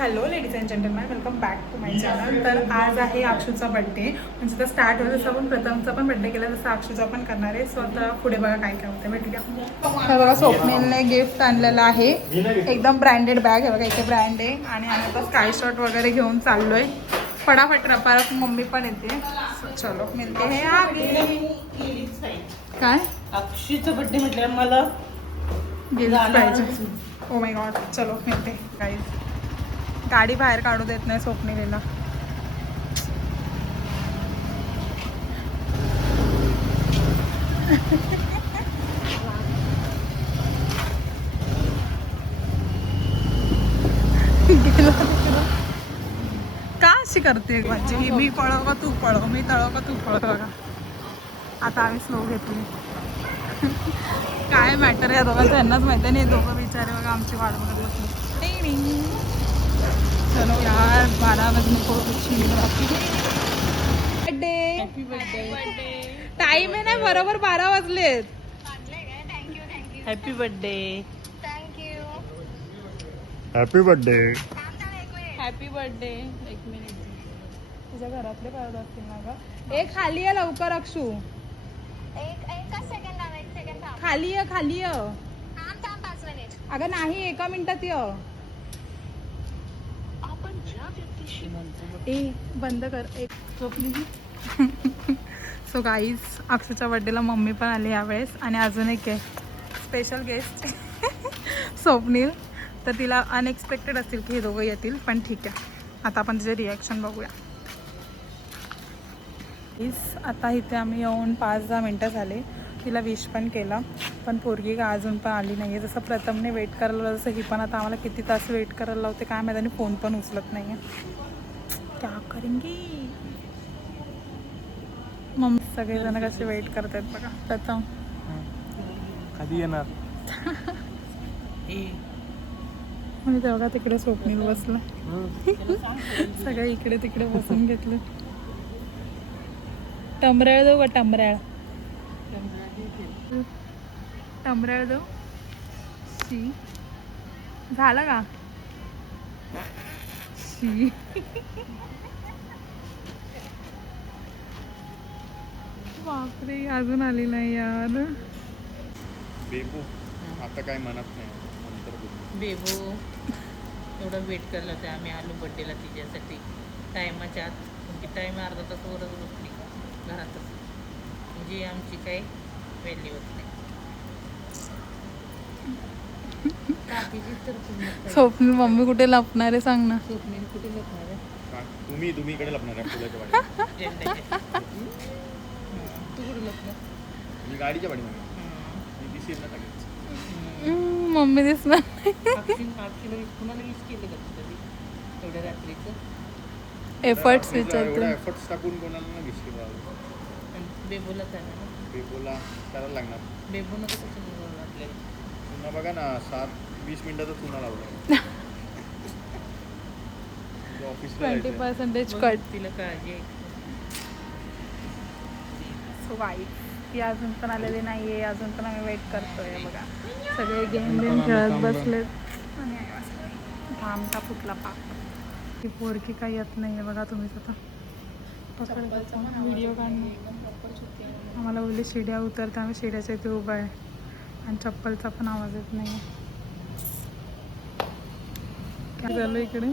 Hello ladies and gentleman, welcome back to my channel. तर आज आहे अक्षूचा बड्डे. म्हणजे तर स्टार्ट होईल जसं आपण प्रथमचा पण बड्डे केला तसं अक्षूचा पण करणार आहे. सो आता पुढे बघा काय काय होतं भेटू द्या. तर बघा स्वप्नीलने गिफ्ट आणलेलं आहे, एकदम ब्रँडेड बॅग आहे बघा, इथे ब्रँड आहे. आणि आता स्काय शॉट वगैरे घेऊन चाललोय फटाफट परत मम्मी पण येते. चलो मिळते हे आगे. काय अक्षूचा बड्डे म्हटलं मला गिफ्ट पाहिजे. ओ माय गॉड, चलो मिळते. गाईज गाडी बाहेर काढू देत नाही स्वप्नीला. का अशी करते माझी? मी पळव का तू पळव, मी तळव का तू पळव. बघा आता आम्ही स्लो घेतली. काय मॅटर आहे दोघांचं यांनाच माहिती नाही. दोघं बिचारे बघा आमची वाट बघत बसली. चलो यार 12 बजने को बर्थडे टाइम आहे ना, बरोबर 12 वाजलेत. Happy birthday. Happy birthday. Happy birthday. एक मिनिट, तुझ्या घरातले करत असतील ना ग. ए खाली ये लवकर अक्षू. खाली ये खाली ये. अगं नाही, 1 मिनिटात ये. ए बंद कर एक स्वप्नी. सो गाईज अक्षूच्या बड्डेला मम्मी पण आली यावेळेस. आणि अजून एक आहे स्पेशल गेस्ट स्वप्नील. तर तिला अनएक्सपेक्टेड असतील की हे दोघं येतील, पण ठीक आहे. आता आपण तिचे रिॲक्शन बघूया. आता इथे आम्ही येऊन 5-10 मिनटं झाले. तिला विश पण केला, पण पोरगी का अजून पण आली नाही आहे. जसं प्रथमने वेट करायला जसं ही पण आता आम्हाला किती तास वेट करायला लावते काय माहिती. आणि फोन पण उचलत नाही आहे. क्या करेंगी. मम्मी सगळेजण कसे वेट करतात बघा. प्रथम कधी येणार? म्हणजे तेव्हा तिकडे स्वप्नील बसलं. सगळे इकडे तिकडे बसून घेतलं. टमरळ देऊ का? टमरळ टमरळ देऊ. शी झालं का? शी बापरे, अजून आली नाही यार. बेबू आता काय म्हणत नाही, नंतर बोलू. बेबू एवढा वेट करला होता आम्ही. आलो बड्डेला तिच्यासाठी टायमाच्या आत. म्हणजे टाईम अर्धा तास वरच बसली घरातच. म्हणजे आमची काही व्हॅल्यू होत नाही. काकीची तर स्वप्नील मम्मी कुठे लपणार आहे सांग ना. स्वप्नील कुठे लपणार आहे? तुम्ही इकडे लपणार आहे फुलाच्या वाडी. झेंड्याच्या. तू कुठे लपणार? मी गाडीच्या पाठीमागे. मी दिसेल ना लगेच. मम्मी दिसणार. अक्षीला कुणाला विश केलं का तू कधी एवढ्या रात्रीचं? एफर्ट्स एवढा विचारते. एफर्ट्स टाकून कोणाला ना विश केला. बेबूला झालं ना. बेबूला करायला लागणार. बेबूनं कसं समजवलं आपल्याला? पुन्हा बघा ना 7-20 मिनिटाचा चुना लावला. ऑफिसला 20% कट. तिला काळजी आहे. सो वाईट ती अजून पण आलेली नाही आहे. अजून पण आम्ही वेट करतोय. बघा सगळे गेम खेळत बसलेत. आणि थांबता फुटला पाक. ती पोरकी काही येत नाही आहे बघा. तुम्हीच आता पकडायचा व्हिडिओ काढणे. आम्हाला बोलली शिड्या उतरते. आम्ही शिड्याच्या इथे उभा आहे आणि चप्पलचा पण आवाज येत नाही आहे. काय झालं इकडे?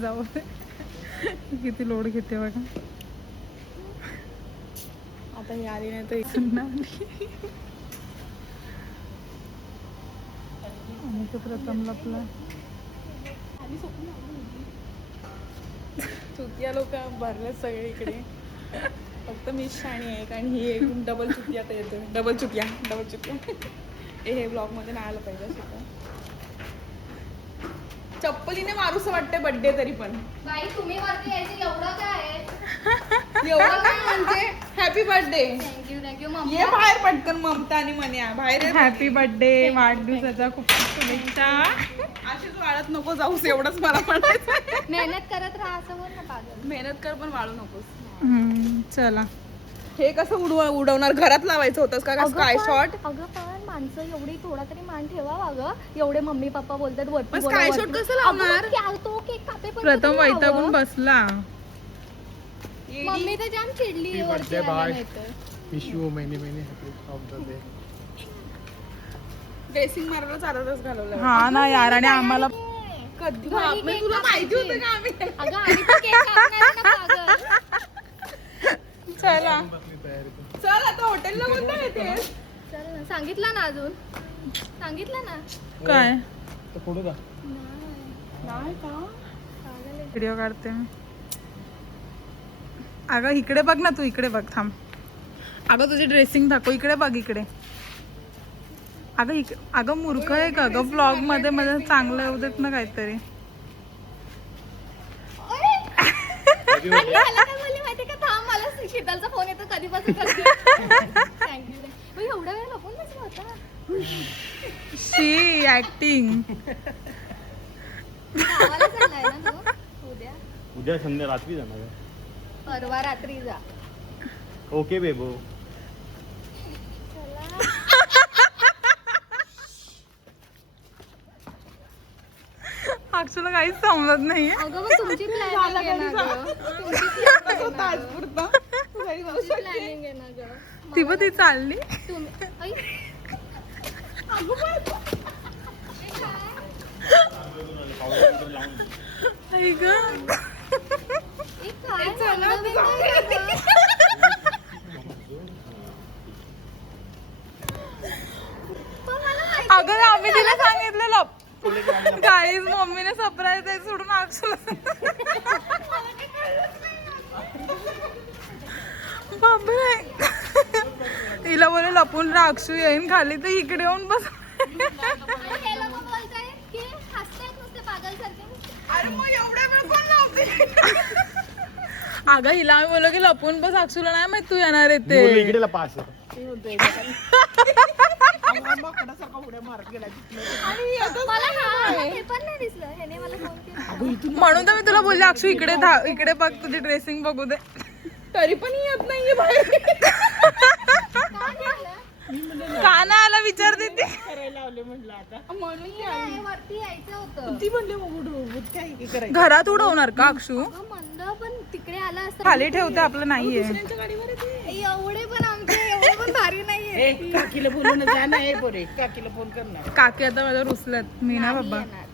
जाऊ दे, किती लोड घेते बघा. आता ही आली नाही तर इथून आली. आणि तो प्रथम लपला. चुतिया लोक भरले सगळे इकडे. फक्त मी शाणी आहे कारण ही एक डबल चुतिया आता येतो. डबल चुतिया. हे ब्लॉगमध्ये नाही आलं पाहिजे असं. चप्पलीने मारूस वाटते बड्डे तरी पण. बाई तुम्ही वरती यायचं एवढं काय? एवढं काय म्हणजे हॅपी बर्थडे. Thank you mummy. ये बाहेर पटकन. ममता आणि मन्या बाहेर. Happy birthday. वाढदिवसाच्या खूप शुभेच्छा. अशीच वाळत नको जाऊस एवढंच मला म्हणायचं. मेहनत करत राहा असं बोल ना पागल. मेहनत कर पण वाळू नकोस. चला हे कसं उडवणार? घरात लावायचं होतं का अगं स्काय पण- शॉट? अगं पण माणसं एवढी थोडा तरी मान ठेवा अगं. एवढे मम्मी पप्पा बोलतात वरती पण बोला, sky वरती. shot कसं अगं, लावणार? मग तो केक कापे पण प्रथम तरी वैतागून लावं. बसला. मम्मी तर जाम चिडली वरती आला नाही तर. Wish you many many happy of the day. Dressing मारायला चालतच घालवलं. हा ना यार, आणि आम्हाला कधी घरी बापरे, cake तुला माहिती कापायची. होतं का आम्ही अगं आम्ही तर केक कापणार ना पागल. चला तयारी चल आता हॉटेलला कोणता येते? चल ना, सांगितलं ना अजून. सांगितलं ना. काय तर पुढे जा. नाही का पागल आहे. व्हिडिओ काढते मी. अगं इकडे बघ ना, तू इकडे बघ, थांब. अगं तुझी ड्रेसिंग दाखव, इकडे बघ इकडे. अगं मूर्ख आहे का ग? ब्लॉग मध्ये मध्ये चांगलं येऊ देत ना काहीतरी. आणि ह्याला काय बोलली माहितीये का? थांब, मला शीतलचा फोन येतो कधीपासून करते. थँक्यू. मग एवढा वेळ लपून बसला होता. शी ऍक्टिंग. गावाला चाललाय ना तू उद्या? उद्या संध्या रात्री जाणार आहे. परवा रात्री जा. ओके बेबो. अक्षरला काहीच समजत नाहीये. अगं मग तुमची प्लॅनिंग आहे ना गं. तुमची प्लॅनिंग आहे ना गं. ती पण ती चालली. तुम्ही ऐ, आई ग. ए, काय चाललं बेटा? पण मला माहिती अगं आम्ही तिला सांगितलेलं गाईज मम्मीने सरप्राईज आहे सोडून अक्षरला. बापरे. तिला बोले लपून राहा, अक्षू येईन खाली तर इकडे येऊन बस. हे लोकं बोलताय की हसतायत नुसते पागलसारखे. अरे मग एवढ्या वेळ कोण लावते? अगं हिला आम्ही बोललो की लपून बस, अक्षूला नाही माहित तू येणार आहे ते. इकडेला पास आहे. मला हे पण नाही दिसलं. ह्याने मला फोन केला. म्हणून तर मी तुला बोलले अक्षू इकडे इकडे बघ, तुझी ड्रेसिंग बघू दे. तरी पण येत नाहीये बाहेर. काय झालं? का नाही आला विचारते ती. नाही, वरती यायचं होतं. घरात उडवणार का अक्षू? अगं मंद पण तिकडे आला असता. खाली ठेवते, आपलं नाहीये. एवढे पण आमचे एवढे पण भारी नाहीये. काकीला बोलून जा ना, हे पोरे काकीला फोन करणार. काकी आता माझ्या रुसल्यात. मी ना बाबा. येणार.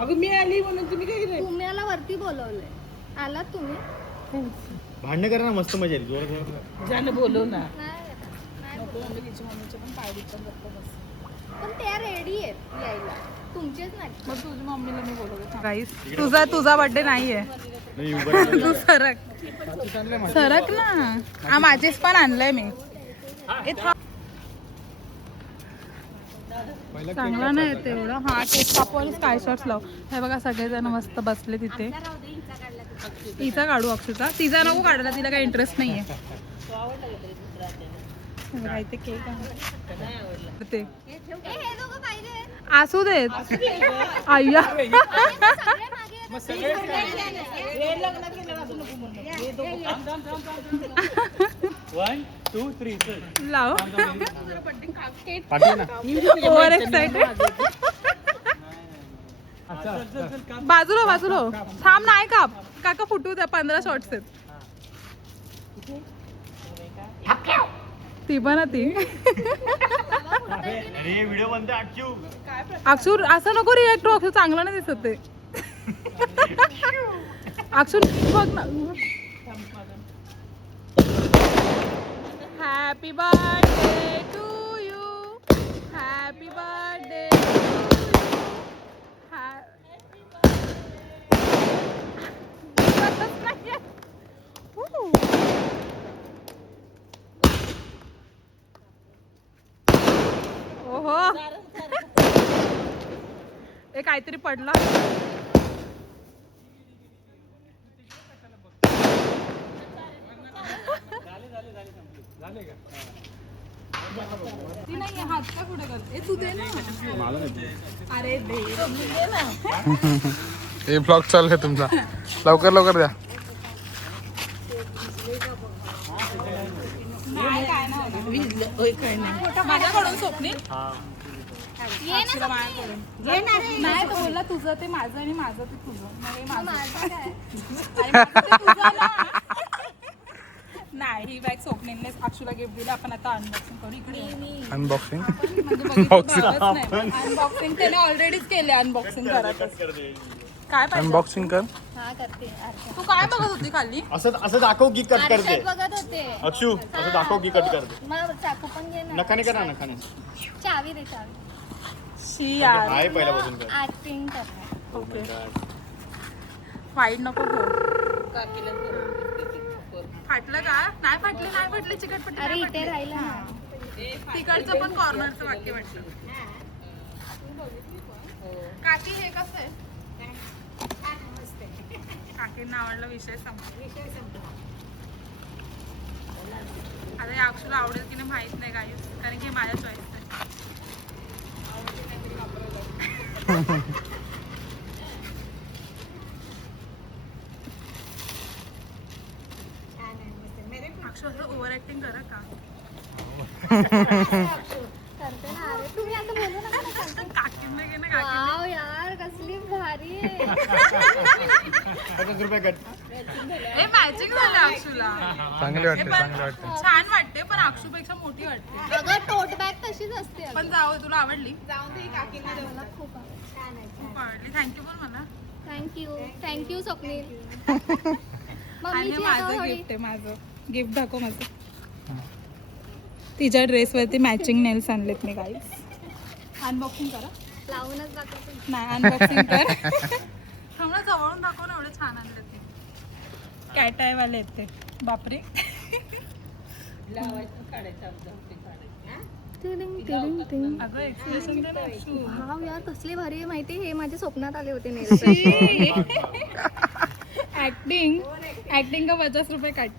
अगं मी आली म्हणून तुम्ही काय केलं? तुम्हाला वरती बोलवलंय. आलात तुम्ही? भांडणं करा ना, मस्त मजा येईल. जोरात जाणं बोलव ना. नाही पण त्या रेडी आहेत यायला. तुमचेच नाही. मग तुझ्या मम्मीला मी बोलवते. गाईस तुझा बर्थडे नाहीये. नाही उभं राहा. तू सरक ना. हा माझेच पण आणलंय मी. ए, थांब. चांगला नाही येत एवढा. हा केक कापवायला स्काय शॉट्स लाव. हे बघा सगळेजण मस्त बसले तिथे. तिचा काढू अक्षुचा. तिचा नको काढायला, तिला काही इंटरेस्ट नाहीये. हे बघा, इथे केक आहे ते. हे दोघं पाहिजे. असू देत. आय्या. सगळे मागे One, two, three, चल. लाव. पाठव ना. Over excited. बाजूला हो. थांब नाही काका फुटू द्या. 15 शॉट्स आहेत. ती पण ती. अरे व्हिडिओ बनते आठचू. अक्षू असं नको रिॲक्ट हो. अक्षू चांगलं नाही दिसत ते. अक्षू बघ ना. Happy birthday to you. Happy birthday ओहो. ए काहीतरी पडला. ती नाहीये, हात का कुठे करते? तू दे ना. अरे दे ना. हे ब्लॉग चालू आहे तुमचा. लवकर द्या. माझ्याकडून स्वप्नील ये ना अक्षूला माझ्याकडून नाही तो बोलला तुझं ते माझं आणि माझं ते तुझं मग हे माझं माझं काय? आणि माझं ते तुझं ना. नाही ही बॅग स्वप्नीलनेच अक्षूला गिफ्ट दिली. आपण आता अनबॉक्सिंग करू. इकडे अनबॉक्सिंग अनबॉक्सिंग त्याने ऑलरेडीच केले. अनबॉक्सिंग करतच काय पाहिजे अनबॉक्सिंग कर. हा करते अर्धा. तू काय बघत होती खाली असं दाखव की कट करते आरशात बघत होते. अक्षू असं दाखव की कट करते मग चाकू पण घे ना. नखाने करा नखाने चावी दे चावी. शी यार आहे पहिल्यापासून कर ऍक्टिंग करणार. ओके वाईट नको घेऊ. काकीला फाटलं का नाही फाटले चिकटपट्टी अरे नाही इथे फाटली. राहिलं ना. तिकडचं पण कॉर्नरचं वाक्य वाटतं. काकी हे कसं आहे काकींना आवडला विषय संपला. आता या अक्षूला आवडेल की नाही माहित नाही काही कारण की हे माझ्या चॉईस आहे. अक्षू असं ओव्हर ऍक्टिंग करा का करते ना. अरे तुम्ही असं बोलू नका ना. करते. काकींना घे ना काकी वाव यार कसली भारी आहे. 50 रुपये कट हे मॅचिंग झालं अक्षूला. चांगले वाटते चांगले वाटते. छान वाटते पण अक्षूपेक्षा मोठी वाटते. अगं टोट बॅग तशीच असते अगं. पण जाऊ तुला आवडली मला खूप खूप आवडली. थँक्यू पण मला. थँक्यू स्वप्नील. आणि हे मम्मीची माझं आता गिफ्ट आहे. माझं गिफ्ट दाखव माझं. तिच्या ड्रेसवरती मॅचिंग नेल्स आणलेत मी काही. अनबॉक्सिंग करा. लावूनच दाखवते. नाही अनबॉक्सिंग कर. थांबला जवळून दाखव ना एवढे छान आणले ते. कॅटाय वाले आहेत ते. बापरे लावायचं काढायचं आपलं ते काढायचं. Tiding, tiding, tiding. अगं एक्सप्रेशन दे ना अक्षू. वाव यार कसली भारी आहे माहिती आहे? हे माझ्या स्वप्नात आले होते नेल. ऍक्टिंग का 50 रुपये काट.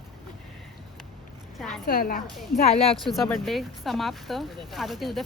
चला झालं अक्षूचा बर्थडे समाप्त. आता ती उद्या